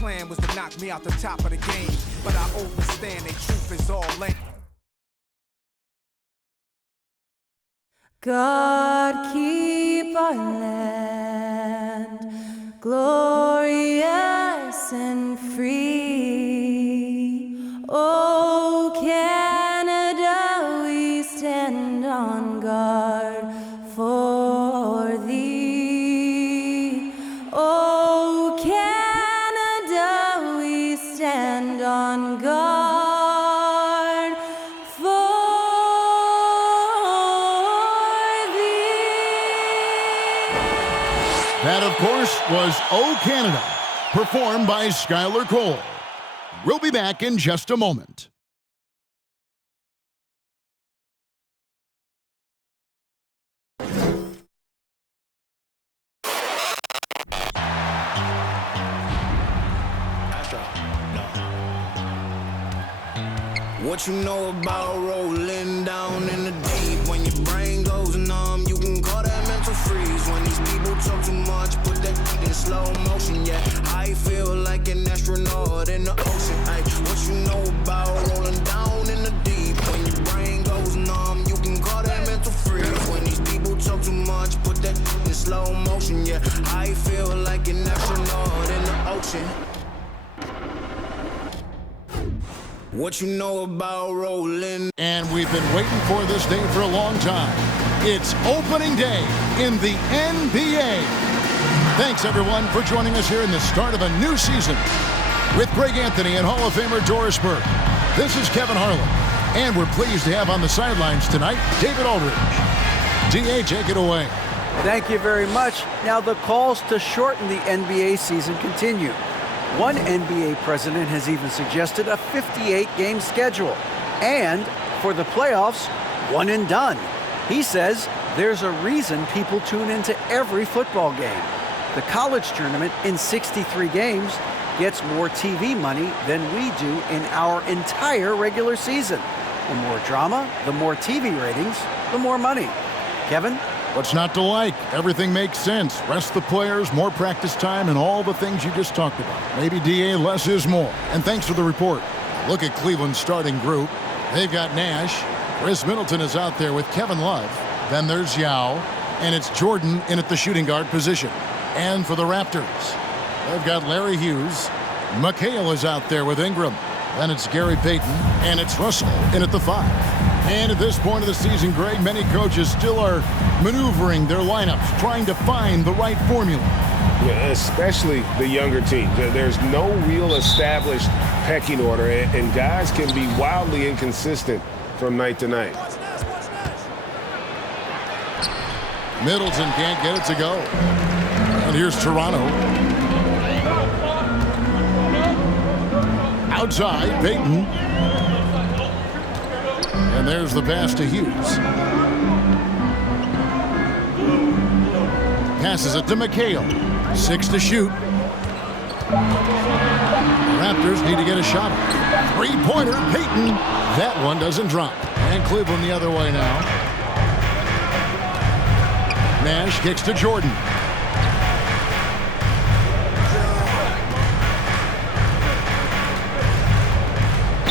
plan was to knock me out the top of the game. But I overstand the truth is all lame. God keep our land glorious and free. Oh, Canada, we stand on guard for thee. Oh, Canada, we stand on guard for thee. That, of course, was "Oh Canada," performed by Skylar Cole. We'll be back in just a moment. What you know about rolling down in the deep? When your brain goes numb, you can call that mental freeze. When these people talk too much, put that in slow motion. Yeah, I feel like an astronaut in the ocean. Ay, what you know about rolling down in the deep? When your brain goes numb, you can call that mental freeze. When these people talk too much, put that in slow motion. Yeah, I feel like an astronaut in the ocean. What you know about rolling? And we've been waiting for this day for a long time. It's opening day in the NBA. Thanks, everyone, for joining us here in the start of a new season with Greg Anthony and Hall of Famer Doris Burke. This is Kevin Harlan, and we're pleased to have on the sidelines tonight David Aldridge. D.A., take it away. Thank you very much. Now, the calls to shorten the NBA season continue. One NBA president has even suggested a 58-game schedule. And for the playoffs, one and done. He says there's a reason people tune into every football game. The college tournament in 63 games gets more TV money than we do in our entire regular season. The more drama, the more TV ratings, the more money. Kevin? What's not to like? Everything makes sense. Rest the players, more practice time, and all the things you just talked about. Maybe, D.A., less is more. And thanks for the report. Look at Cleveland's starting group. They've got Nash. Chris Middleton is out there with Kevin Love. Then there's Yao. And it's Jordan in at the shooting guard position. And for the Raptors, they've got Larry Hughes. McHale is out there with Ingram. Then it's Gary Payton. And it's Russell in at the 5. And at this point of the season, Greg, many coaches still are maneuvering their lineups, trying to find the right formula. Yeah, especially the younger teams. There's no real established pecking order, and guys can be wildly inconsistent from night to night. Middleton can't get it to go. And here's Toronto. Outside, Payton. And there's the pass to Hughes. Passes it to McHale. 6 to shoot. Raptors need to get a shot. Three-pointer, Payton. That one doesn't drop. And Cleveland the other way now. Nash kicks to Jordan.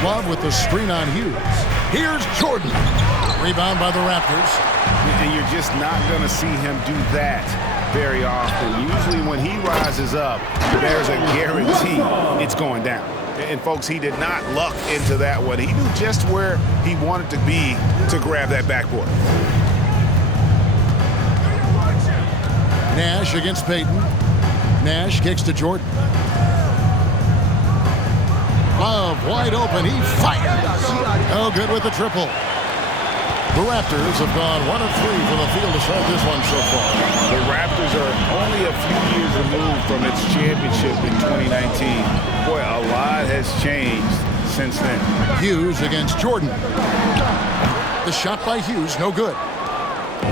Love with the screen on Hughes. Here's Jordan. Rebound by the Raptors. And you're just not going to see him do that very often. Usually when he rises up, there's a guarantee it's going down. And, folks, he did not luck into that one. He knew just where he wanted to be to grab that backboard. Nash against Payton. Nash kicks to Jordan. Love wide open. He fires. Oh, good with the triple. The Raptors have gone 1 of 3 from the field to start this one so far. The Raptors are only a few years removed from its championship in 2019. Boy, a lot has changed since then. Hughes against Jordan. The shot by Hughes, no good.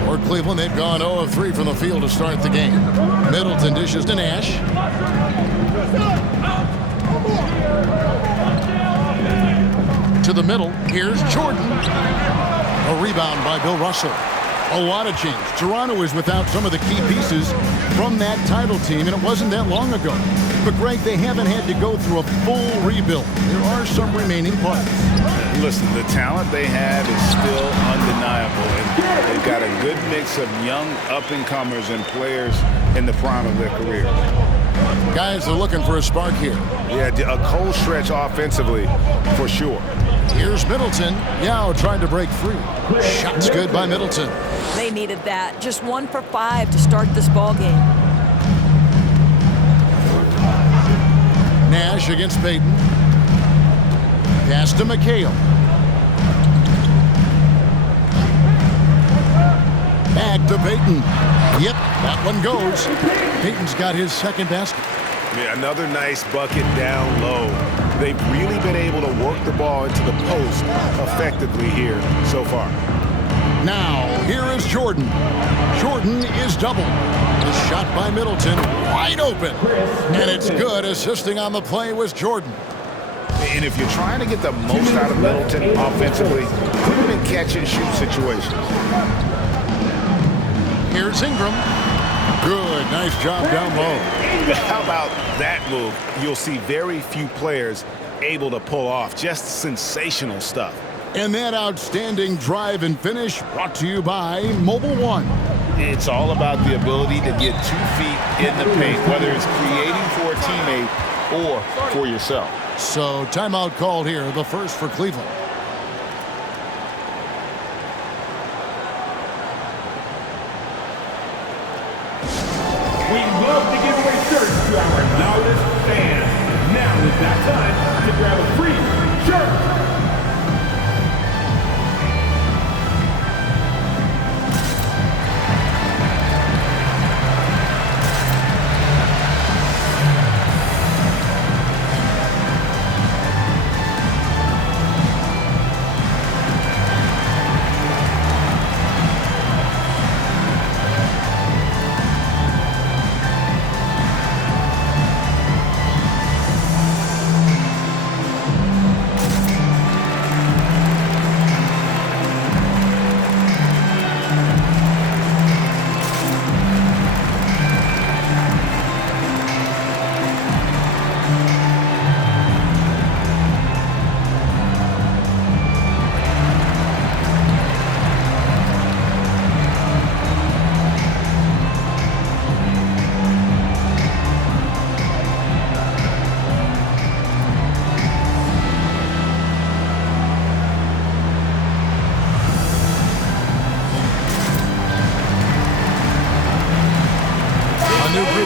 For Cleveland, they've gone 0 of 3 from the field to start the game. Middleton dishes to Nash. To the middle. Here's Jordan. A rebound by Bill Russell. A lot of change. Toronto is without some of the key pieces from that title team, and it wasn't that long ago. But, Greg, they haven't had to go through a full rebuild. There are some remaining parts. Listen, the talent they have is still undeniable. And they've got a good mix of young up-and-comers and players in the prime of their career. Guys are looking for a spark here. Yeah, a cold stretch offensively for sure. Here's Middleton. Yao trying to break free. Shot's good by Middleton. They needed that. Just 1 for 5 to start this ball game. Nash against Payton. Pass to McHale. Back to Payton. Yep, that one goes. Payton's got his second basket. Yeah, another nice bucket down low. They've really been able to work the ball into the post effectively here so far. Now, here is Jordan. Jordan is doubled. The shot by Middleton, wide open. And it's good. Assisting on the play was Jordan. And if you're trying to get the most out of Middleton offensively, put him in catch-and-shoot situations. Here's Ingram. Good, nice job down low. How about that move? You'll see very few players able to pull off. Just sensational stuff. And that outstanding drive and finish brought to you by Mobile One. It's all about the ability to get 2 feet in the paint, whether it's creating for a teammate or for yourself. So timeout called here, the first for Cleveland. We love to give away shirts to our loudest fans. Now is that time to grab a free shirt.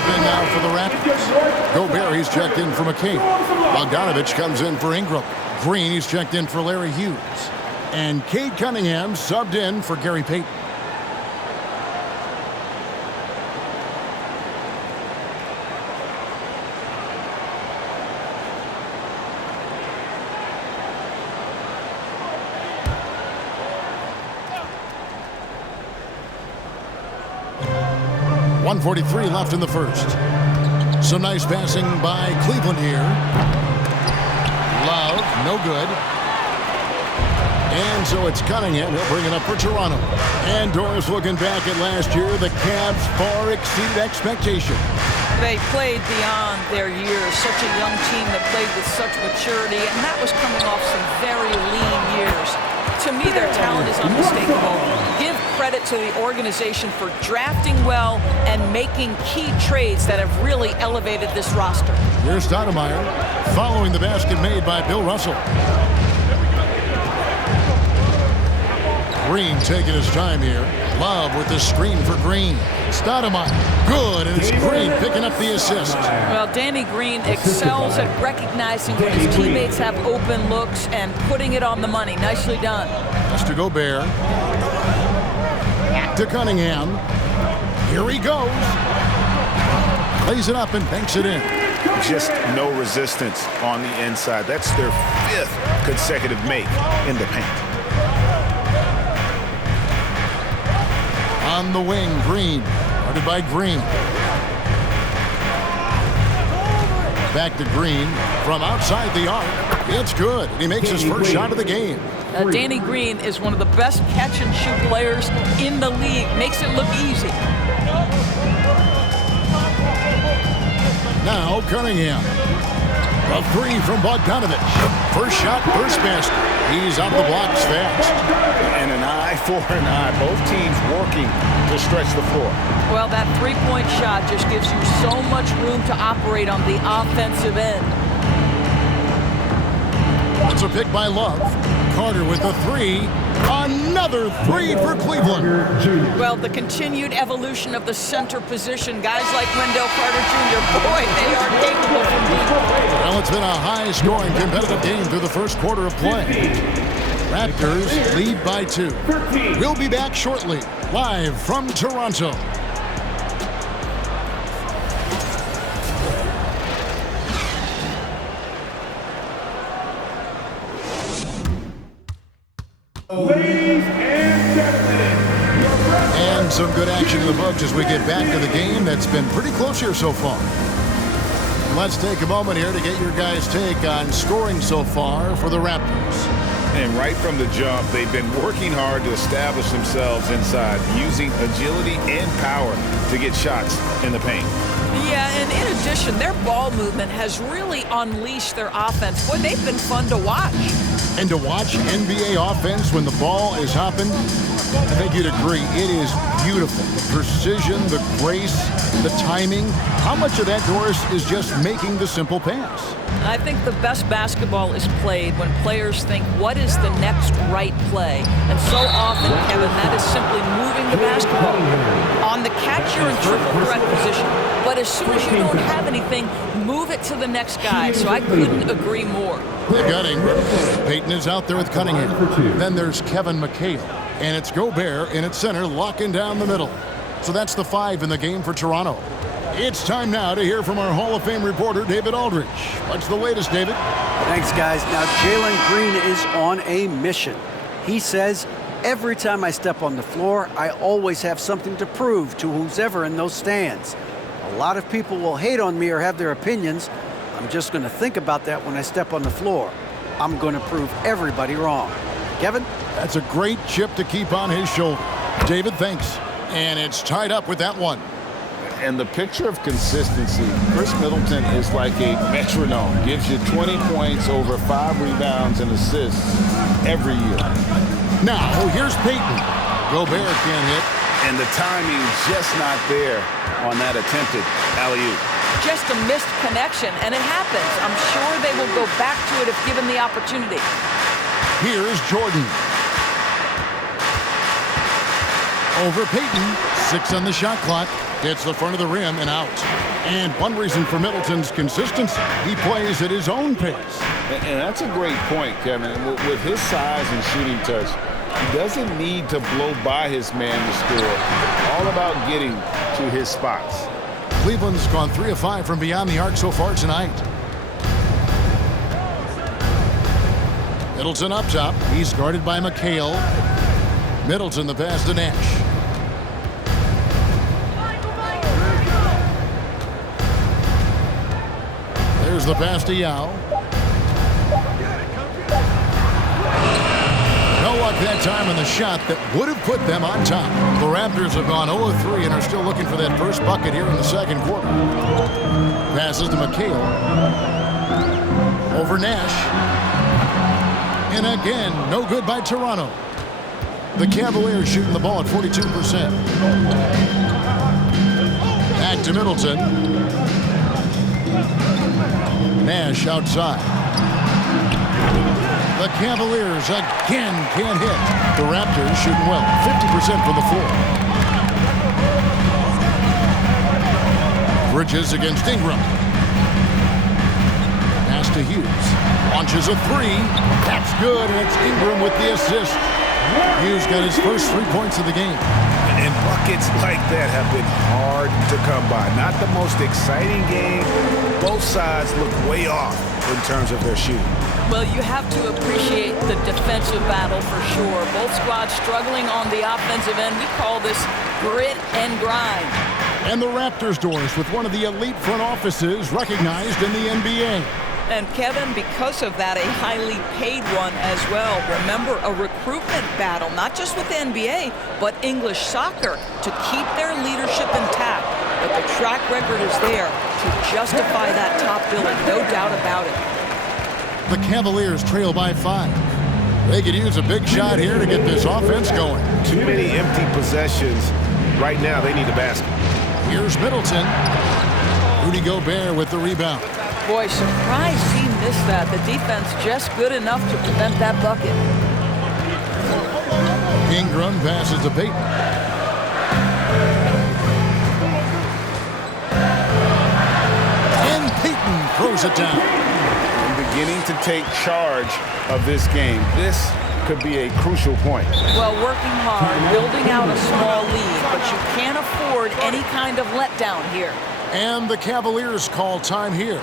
Now for the Raptors. Gobert, he's checked in for McCain. Bogdanovich comes in for Ingram. Green, he's checked in for Larry Hughes. And Cade Cunningham subbed in for Gary Payton. .143 left in the first. Some nice passing by Cleveland here. Love, no good. And so it's Cunningham. He'll bring it up for Toronto. And Doris looking back at last year. The Cavs far exceeded expectation. They played beyond their years. Such a young team that played with such maturity. And that was coming off some very lean years. To me, their talent is unmistakable. Give credit to the organization for drafting well and making key trades that have really elevated this roster. Here's Stoudemire following the basket made by Bill Russell. Green taking his time here. Love with the screen for Green. Stoudemire, good, and it's Green picking up the assist. Well, Danny Green excels at recognizing when his teammates have open looks and putting it on the money. Nicely done. Just to Gobert. Back to Cunningham. Here he goes. Lays it up and banks it in. Just no resistance on the inside. That's their 5th consecutive make in the paint. On the wing, Green. Guarded by Green. Back to Green from outside the arc. It's good. He makes his first shot of the game. Danny Green is one of the best catch-and-shoot players in the league. Makes it look easy. Now Cunningham. A three from Bogdanovich. First shot, first basket. He's out the blocks fast. And an eye for an eye. Both teams working to stretch the floor. Well, that three-point shot just gives you so much room to operate on the offensive end. That's a pick by Love. Carter with the three. Another three for Cleveland. Well, the continued evolution of the center position, guys like Wendell Carter Jr., boy, they are capable from deep. Well, it's been a high-scoring competitive game through the first quarter of play. Raptors lead by 2. We'll be back shortly, live from Toronto. Ladies and gentlemen, and some good action in the books as we get back to the game that's been pretty close here so far. Let's take a moment here to get your guys' take on scoring so far for the Raptors. And right from the jump, they've been working hard to establish themselves inside, using agility and power to get shots in the paint. Yeah, and in addition, their ball movement has really unleashed their offense. Boy, they've been fun to watch. And to watch NBA offense when the ball is hopping, I think you'd agree, it is beautiful. The precision, the grace, the timing. How much of that, Doris, is just making the simple pass? I think the best basketball is played when players think, what is the next right play? And so often, Kevin, that is simply moving the basketball. On the catch, you're in triple threat position. But as soon as you don't have anything, move it to the next guy. So I couldn't agree more. They've got Ingram. Peyton is out there with Cunningham. Then there's Kevin McHale. And it's Gobert in its center, locking down the middle. So that's the 5 in the game for Toronto. It's time now to hear from our Hall of Fame reporter, David Aldridge. What's the latest, David? Thanks, guys. Now, Jalen Green is on a mission. He says, every time I step on the floor, I always have something to prove to who's ever in those stands. A lot of people will hate on me or have their opinions. I'm just going to think about that when I step on the floor. I'm going to prove everybody wrong. Kevin? That's a great chip to keep on his shoulder. David, thanks. And it's tied up with that one. And the picture of consistency, Chris Middleton is like a metronome. Gives you 20 points, over 5 rebounds and assists every year. Now, here's Peyton. Gobert can't hit. And the timing just not there on that attempted alley-oop. Just a missed connection, and it happens. I'm sure they will go back to it if given the opportunity. Here's Jordan. Over Peyton. 6 on the shot clock. Hits the front of the rim and out. And one reason for Middleton's consistency, he plays at his own pace. And that's a great point, Kevin. With his size and shooting touch, he doesn't need to blow by his man to score. All about getting to his spots. Cleveland's gone 3 of 5 from beyond the arc so far tonight. Middleton up top. He's guarded by McHale. Middleton the pass to Nash. There's the pass to Yao. No luck that time on the shot that would have put them on top. The Raptors have gone 0-3 and are still looking for that first bucket here in the second quarter. Passes to McHale. Over Nash. And again, no good by Toronto. The Cavaliers shooting the ball at 42%. Back to Middleton. Nash outside. The Cavaliers again can't hit. The Raptors shooting well, 50% from the floor. Bridges against Ingram. Pass to Hughes. Launches a 3. That's good, and it's Ingram with the assist. Hughes got his first 3 points of the game. And buckets like that have been hard to come by. Not the most exciting game. Both sides look way off in terms of their shooting. Well, you have to appreciate the defensive battle for sure. Both squads struggling on the offensive end. We call this grit and grind. And the Raptors, Doris, with one of the elite front offices recognized in the NBA. And Kevin, because of that, a highly paid one as well. Remember, a recruitment battle, not just with the NBA, but English soccer to keep their leadership intact. But the track record is there to justify that top billing, no doubt about it. The Cavaliers trail by 5. They could use a big shot here to get this offense going. Too many empty possessions. Right now, they need a basket. Here's Middleton. Rudy Gobert with the rebound. Boy, surprised he missed that. The defense just good enough to prevent that bucket. Ingram passes to Payton. And Payton throws it down. Beginning to take charge of this game. This could be a crucial point. Well, working hard, building out a small lead, but you can't afford any kind of letdown here. And the Cavaliers call time here.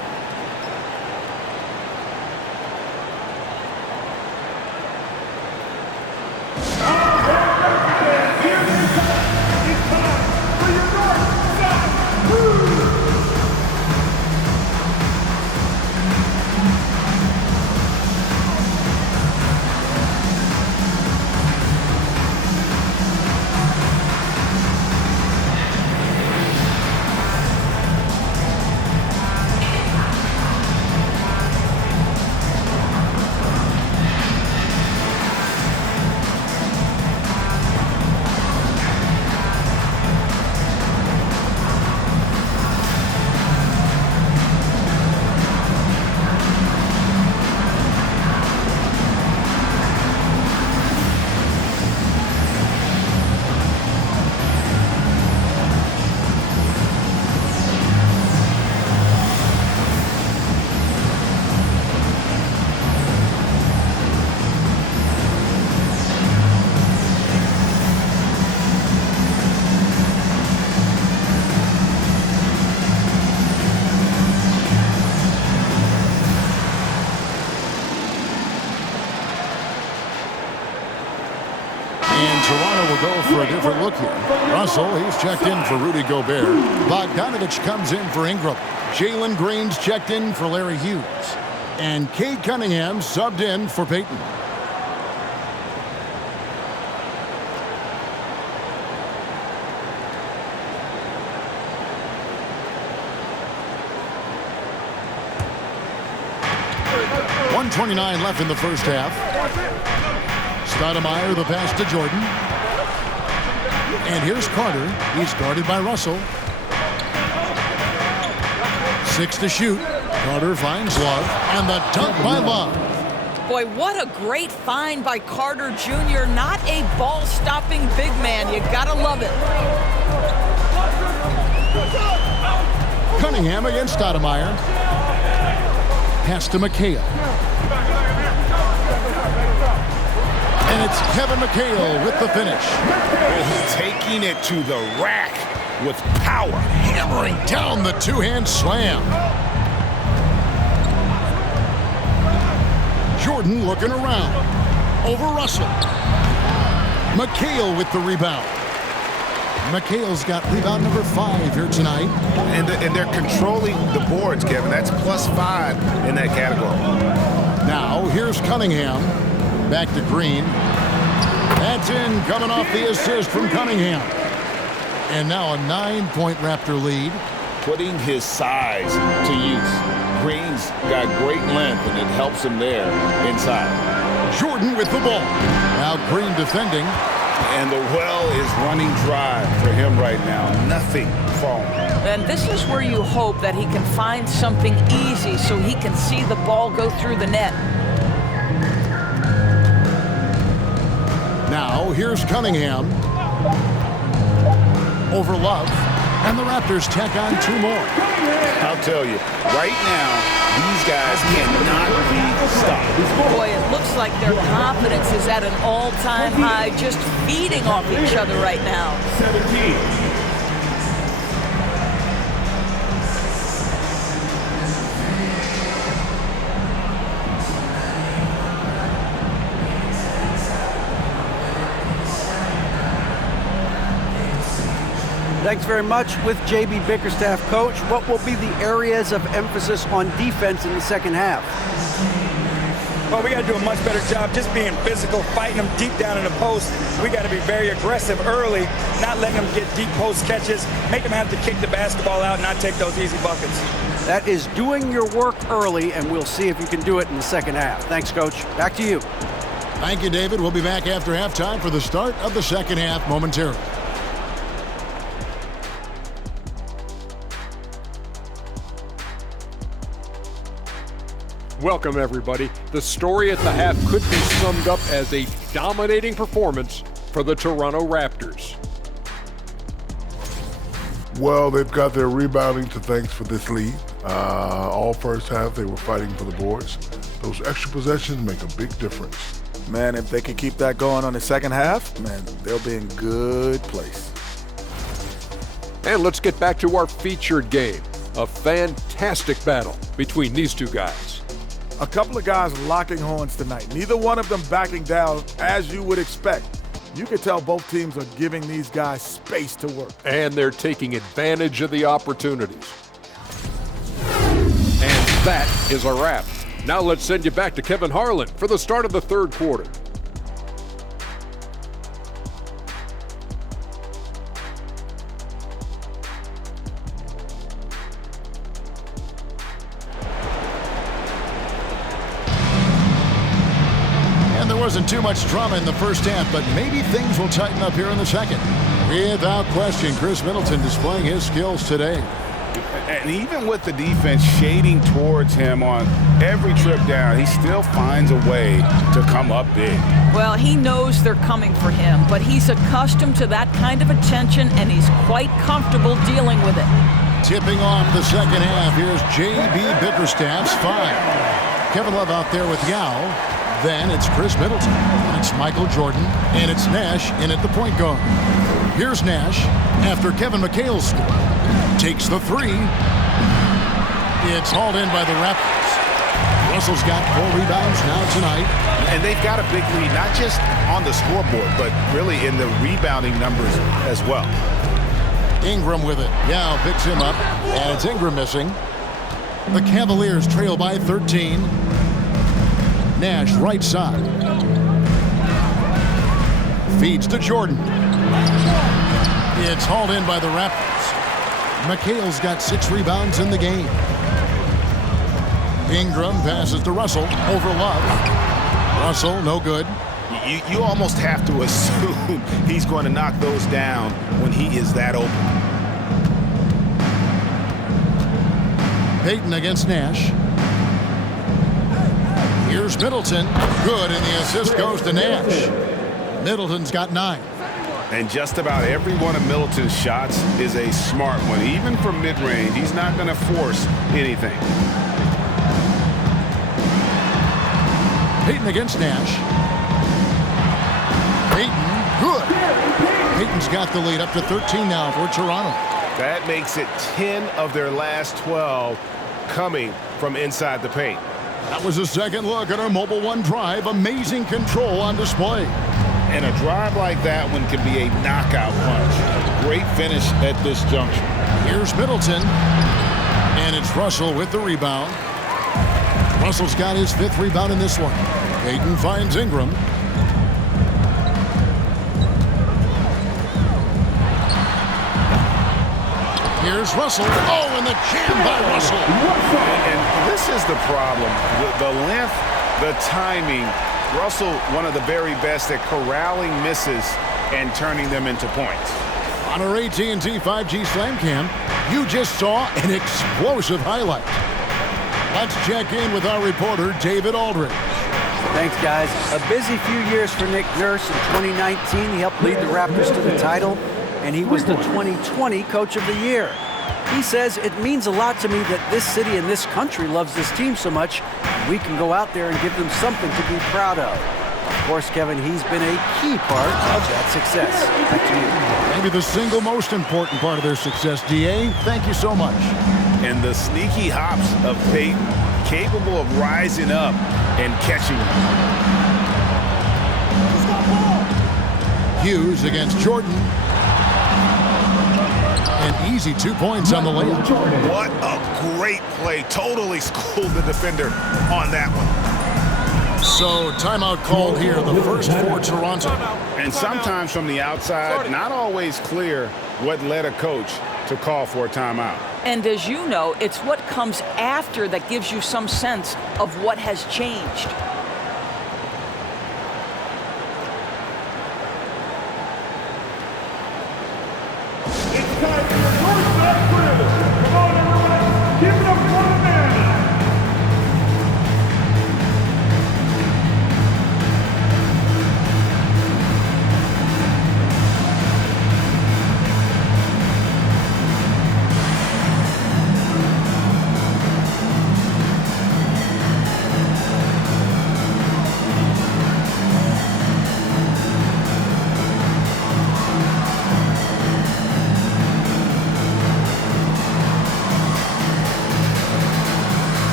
Toronto will go for a different look here. Russell, he's checked in for Rudy Gobert. Bogdanovich comes in for Ingram. Jalen Green's checked in for Larry Hughes. And Cade Cunningham subbed in for Payton. .129 left in the first half. Stoudemire the pass to Jordan. And here's Carter. He's guarded by Russell. 6 to shoot. Carter finds Love. And the dunk by Love. Boy, what a great find by Carter Jr. Not a ball-stopping big man. You gotta love it. Cunningham against Stoudemire. Pass to McHale. And it's Kevin McHale with the finish. He's taking it to the rack with power. Hammering down the two-hand slam. Jordan looking around. Over Russell. McHale with the rebound. McHale's got rebound number 5 here tonight. And they're controlling the boards, Kevin. That's +5 in that category. Now, here's Cunningham. Back to Green. That's in, coming off the assist from Cunningham. And now a 9-point Raptor lead. Putting his size to use. Green's got great length, and it helps him there inside. Jordan with the ball. Now Green defending. And the well is running dry for him right now. Nothing falling. And this is where you hope that he can find something easy so he can see the ball go through the net. Now, here's Cunningham. Over Love. And the Raptors tack on 2 more. I'll tell you, right now, these guys cannot be stopped. Boy, it looks like their confidence is at an all-time high, just feeding off each other right now. 17. Thanks very much. With J.B. Bickerstaff, Coach, what will be the areas of emphasis on defense in the second half? Well, we got to do a much better job just being physical, fighting them deep down in the post. We got to be very aggressive early, not letting them get deep post catches, make them have to kick the basketball out, not take those easy buckets. That is doing your work early, and we'll see if you can do it in the second half. Thanks, Coach. Back to you. Thank you, David. We'll be back after halftime for the start of the second half momentarily. Welcome, everybody. The story at the half could be summed up as a dominating performance for the Toronto Raptors. Well, they've got their rebounding to thanks for this lead. All first half, they were fighting for the boards. Those extra possessions make a big difference. Man, if they can keep that going on the second half, man, they'll be in good place. And let's get back to our featured game. A fantastic battle between these two guys. A couple of guys locking horns tonight. Neither one of them backing down, as you would expect. You can tell both teams are giving these guys space to work. And they're taking advantage of the opportunities. And that is a wrap. Now let's send you back to Kevin Harlan for the start of the third quarter. And there wasn't too much drama in the first half, but maybe things will tighten up here in the second. Without question, Chris Middleton displaying his skills today. And even with the defense shading towards him on every trip down, he still finds a way to come up big. Well, he knows they're coming for him, but he's accustomed to that kind of attention, and he's quite comfortable dealing with it. Tipping off the second half, here's J.B. Bickerstaff's 5. Kevin Love out there with Yao. Then it's Chris Middleton. It's Michael Jordan, and it's Nash in at the point guard. Here's Nash after Kevin McHale's score. Takes the 3. It's hauled in by the Raptors. Russell's got 4 rebounds now tonight. And they've got a big lead, not just on the scoreboard, but really in the rebounding numbers as well. Ingram with it. Yao picks him up, and it's Ingram missing. The Cavaliers trail by 13. Nash right side. Feeds to Jordan. It's hauled in by the Raptors. McHale's got 6 rebounds in the game. Ingram passes to Russell over Love. Russell, no good. You almost have to assume he's going to knock those down when he is that open. Payton against Nash. Here's Middleton. Good, and the assist goes to Nash. Middleton's got 9. And just about every one of Middleton's shots is a smart one. Even from mid-range, he's not going to force anything. Payton against Nash. Payton, good. Payton's got the lead up to 13 now for Toronto. That makes it 10 of their last 12 coming from inside the paint. That was a second look at our Mobile One drive. Amazing control on display. And a drive like that one can be a knockout punch. A great finish at this juncture. Here's Middleton. And it's Russell with the rebound. Russell's got his 5th rebound in this one. Payton finds Ingram. Here's Russell. Oh, and the jam by Russell. And this is the problem. The length, the timing. Russell, one of the very best at corralling misses and turning them into points. On our AT&T 5G Slam Cam, you just saw an explosive highlight. Let's check in with our reporter, David Aldridge. Thanks, guys. A busy few years for Nick Nurse. In 2019, he helped lead the Raptors to the title, and he was the 2020 Coach of the Year. He says, it means a lot to me that this city and this country loves this team so much, we can go out there and give them something to be proud of. Of course, Kevin, he's been a key part of that success. Back to you. Maybe the single most important part of their success, D.A. Thank you so much. And the sneaky hops of Payton, capable of rising up and catching them. Hughes against Jordan. An easy 2 points on the layup. What a great play. Totally schooled the defender on that one. So timeout called here, the first for Toronto. And sometimes from the outside, not always clear what led a coach to call for a timeout. And as you know, it's what comes after that gives you some sense of what has changed. It's time for your doorstep drill. Come on, everyone. Give it up for the man.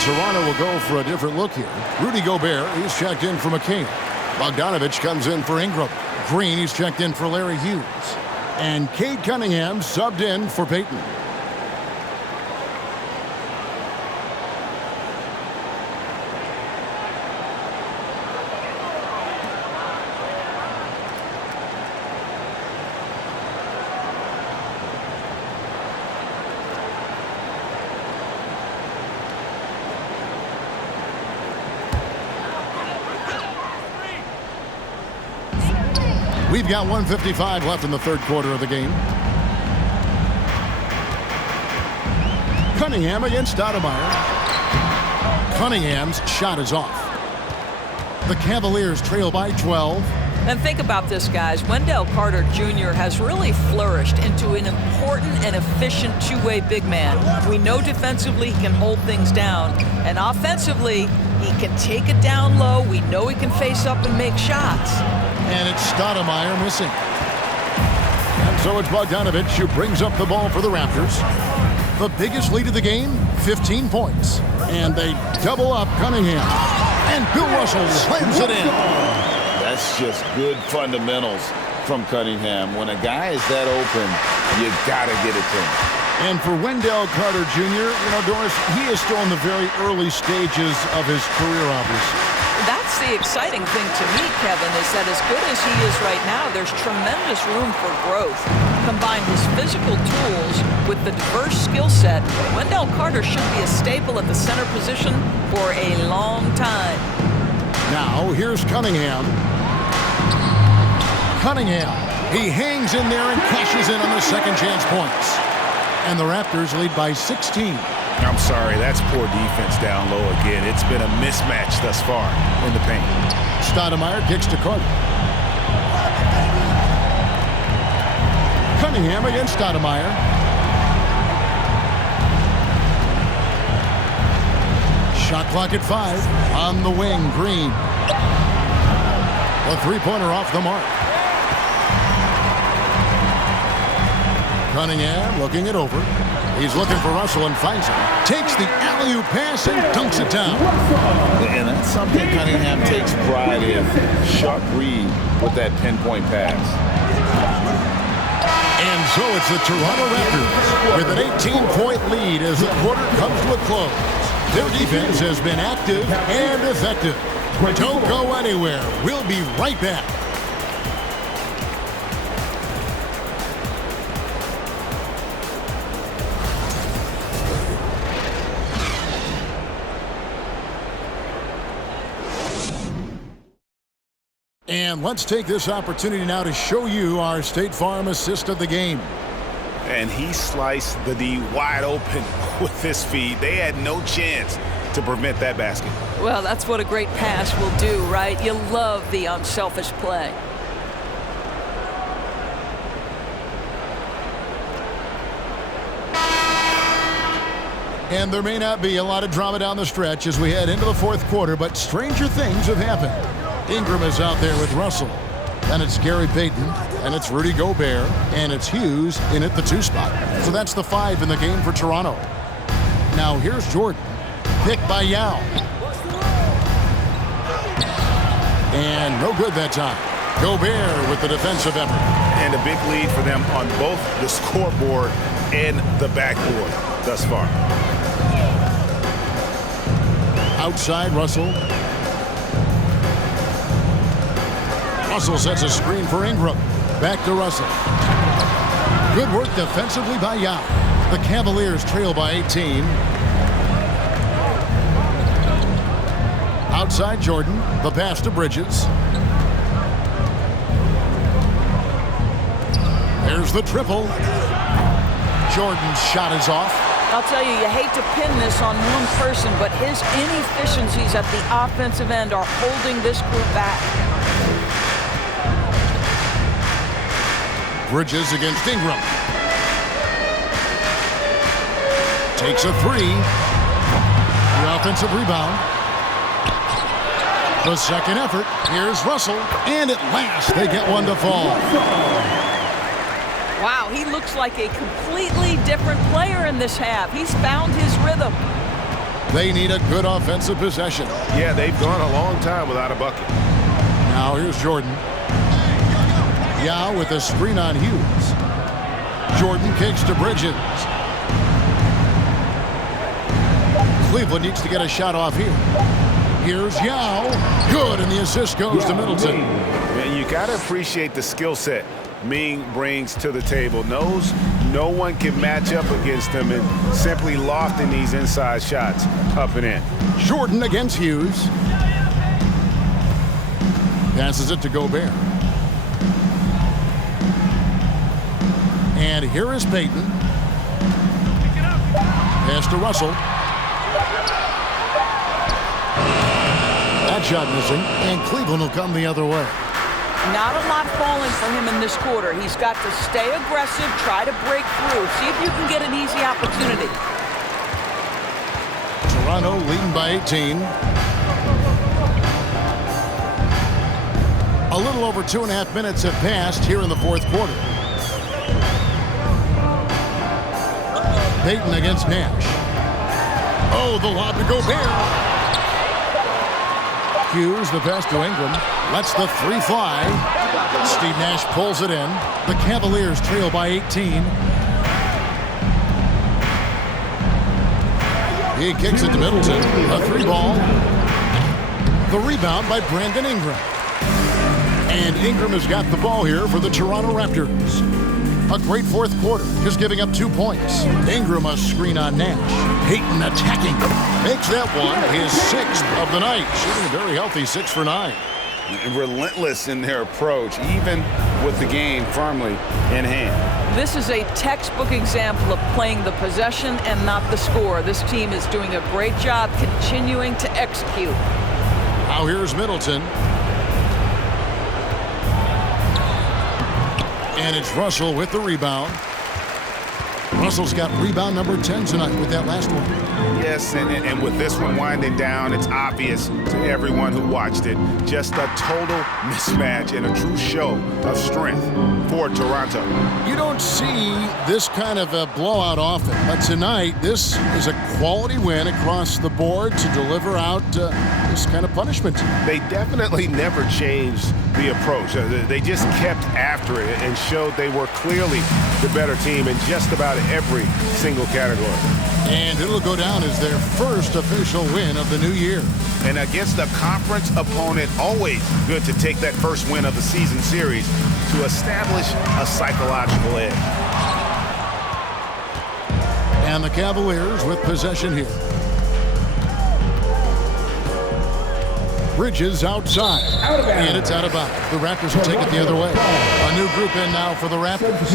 Toronto will go for a different look here. Rudy Gobert, he's checked in for McCain. Bogdanovich comes in for Ingram. Green, he's checked in for Larry Hughes. And Cade Cunningham subbed in for Payton. We've got 1:55 left in the third quarter of the game. Cunningham against Stoudemire. Cunningham's shot is off. The Cavaliers trail by 12. And think about this, guys. Wendell Carter Jr. has really flourished into an important and efficient two-way big man. We know defensively he can hold things down, and offensively he can take it down low. We know he can face up and make shots. And it's Stoudemire missing. And so it's Bogdanovich who brings up the ball for the Raptors. The biggest lead of the game, 15 points. And they double up Cunningham. And Bill Russell slams it in. That's just good fundamentals from Cunningham. When a guy is that open, you got to get it to him. And for Wendell Carter Jr., Doris, he is still in the very early stages of his career, obviously. That's the exciting thing to me, Kevin, is that as good as he is right now, there's tremendous room for growth. Combine his physical tools with the diverse skill set, Wendell Carter should be a staple at the center position for a long time. Now, here's Cunningham. Cunningham, he hangs in there and cashes in on the second chance points. And the Raptors lead by 16. I'm sorry, that's poor defense down low again. It's been a mismatch thus far in the paint. Stoudemire kicks to Carter. Cunningham against Stoudemire. Shot clock at 5. On the wing, Green. A three-pointer off the mark. Cunningham looking it over. He's looking for Russell and finds him. Takes the alley-oop pass and dunks it down. And that's something Cunningham takes pride in. Sharp read with that pinpoint pass. And so it's the Toronto Raptors with an 18-point lead as the quarter comes to a close. Their defense has been active and effective. Don't go anywhere. We'll be right back. And let's take this opportunity now to show you our State Farm assist of the game. And he sliced the D wide open with this feed. They had no chance to prevent that basket. Well, that's what a great pass will do, right? You love the unselfish play. And there may not be a lot of drama down the stretch as we head into the fourth quarter, but stranger things have happened. Ingram is out there with Russell. Then it's Gary Payton, and it's Rudy Gobert, and it's Hughes in at the 2 spot. So that's the 5 in the game for Toronto. Now here's Jordan, picked by Yao. And no good that time. Gobert with the defensive effort. And a big lead for them on both the scoreboard and the backboard thus far. Outside, Russell. Russell sets a screen for Ingram. Back to Russell. Good work defensively by Yao. The Cavaliers trail by 18. Outside Jordan. The pass to Bridges. There's the triple. Jordan's shot is off. I'll tell you, you hate to pin this on one person, but his inefficiencies at the offensive end are holding this group back. Bridges against Ingram. Takes a 3. The offensive rebound. The second effort. Here's Russell. And at last, they get one to fall. Wow, he looks like a completely different player in this half. He's found his rhythm. They need a good offensive possession. Yeah, they've gone a long time without a bucket. Now here's Jordan. Yao with a screen on Hughes. Jordan kicks to Bridges. Cleveland needs to get a shot off here. Here's Yao. Good, and the assist goes to Middleton. And you got to appreciate the skill set Ming brings to the table. Knows no one can match up against him and simply lofting these inside shots up and in. Jordan against Hughes. Passes it to Gobert. And here is Payton. Pass to Russell. That shot missing, and Cleveland will come the other way. Not a lot falling for him in this quarter. He's got to stay aggressive, try to break through, see if you can get an easy opportunity. Toronto leading by 18. A little over 2.5 minutes have passed here in the fourth quarter. Payton against Nash. Oh, the lob to Gobert. Hughes, the pass to Ingram. Lets the 3 fly. Steve Nash pulls it in. The Cavaliers trail by 18. He kicks it to Middleton. A 3 ball. The rebound by Brandon Ingram. And Ingram has got the ball here for the Toronto Raptors. A great fourth quarter, just giving up 2 points. Ingram a screen on Nash. Payton attacking. Makes that one his 6th of the night. Shooting a very healthy 6 for 9. And relentless in their approach, even with the game firmly in hand. This is a textbook example of playing the possession and not the score. This team is doing a great job continuing to execute. Now here's Middleton. And it's Russell with the rebound. Russell's got rebound number 10 tonight with that last one. Yes, and with this one winding down, it's obvious to everyone who watched it. Just a total mismatch and a true show of strength for Toronto. You don't see this kind of a blowout often, but tonight this is a quality win across the board to deliver out this kind of punishment. They definitely never changed the approach. They just kept after it and showed they were clearly the better team in just about every single category. And it'll go down as their first official win of the new year. And against a conference opponent, always good to take that first win of the season series to establish a psychological edge. And the Cavaliers with possession here. Bridges outside. And it's out of bounds. The Raptors will take it the other way. A new group in now for the Raptors.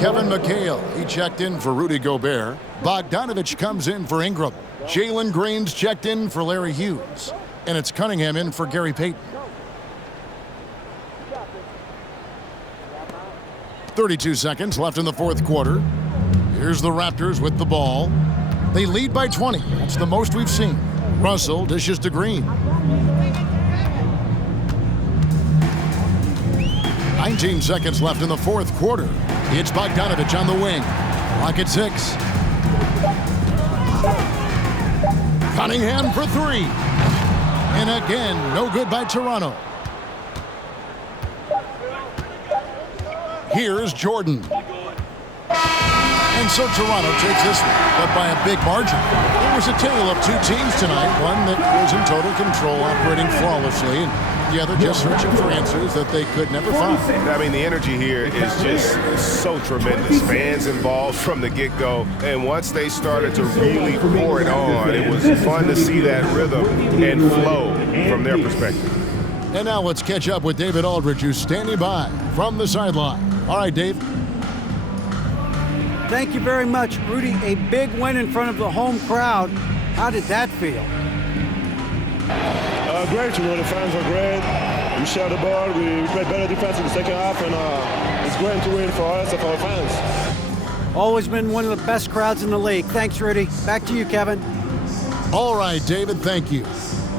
Kevin McHale, he checked in for Rudy Gobert. Bogdanovich comes in for Ingram. Jalen Green's checked in for Larry Hughes. And it's Cunningham in for Gary Payton. 32 seconds left in the fourth quarter. Here's the Raptors with the ball. They lead by 20. That's the most we've seen. Russell dishes to Green. 19 seconds left in the fourth quarter. It's Bogdanovich on the wing. Clock at 6. Cunningham for 3. And again, no good by Toronto. Here's Jordan. And so Toronto takes this one, but by a big margin. It was a tale of two teams tonight, one that was in total control, operating flawlessly, and the other just searching for answers that they could never find. I mean, the energy here is just so tremendous. Fans involved from the get-go, and once they started to really pour it on, it was fun to see that rhythm and flow from their perspective. And now let's catch up with David Aldridge, who's standing by from the sideline. All right, Dave. Thank you very much, Rudy. A big win in front of the home crowd. How did that feel? Great. The fans are great. We shared the ball. We played better defense in the second half, and it's great to win for us and for our fans. Always been one of the best crowds in the league. Thanks, Rudy. Back to you, Kevin. All right, David, thank you.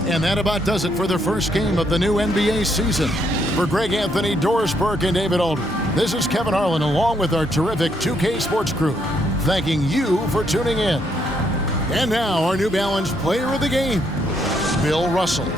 And that about does it for the first game of the new NBA season. For Greg Anthony, Doris Burke, and David Aldridge, this is Kevin Harlan along with our terrific 2K Sports crew, thanking you for tuning in. And now our New Balance player of the game, Bill Russell.